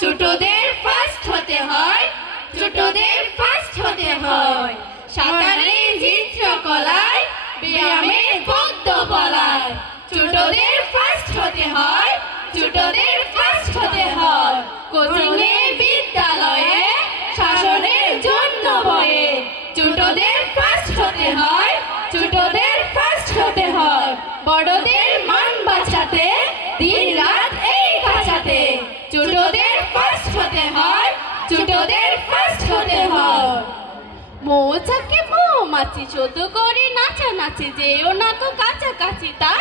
ছোটদের ফার্স্ট হতে হয়, ছোটদের ফার্স্ট হতে হয়। সাঁতারে চিত্রকলায়, ব্যায়ামে পদ্ম বলায়, ছোটদের ফার্স্ট হতে হয়, ছোটদের ফার্স্ট হতে হয়। কোচিংয়ে বিদ্যালয়ে, শাসনের জন্য বয়ে, ছোটদের ফার্স্ট হতে হয়, ছোটদের ফার্স্ট হতে হয়। বড়দের মান বাঁচাতে, দিন রাত এই কাঁচাতে, ছোটদের ফার্স্ট হতে হয়, ছোটদের ফার্স্ট হতে হয়। মৌচাকে মৌমাছি ছোট করে নাচানাচি, যেও না তো কাছাকাছি, তা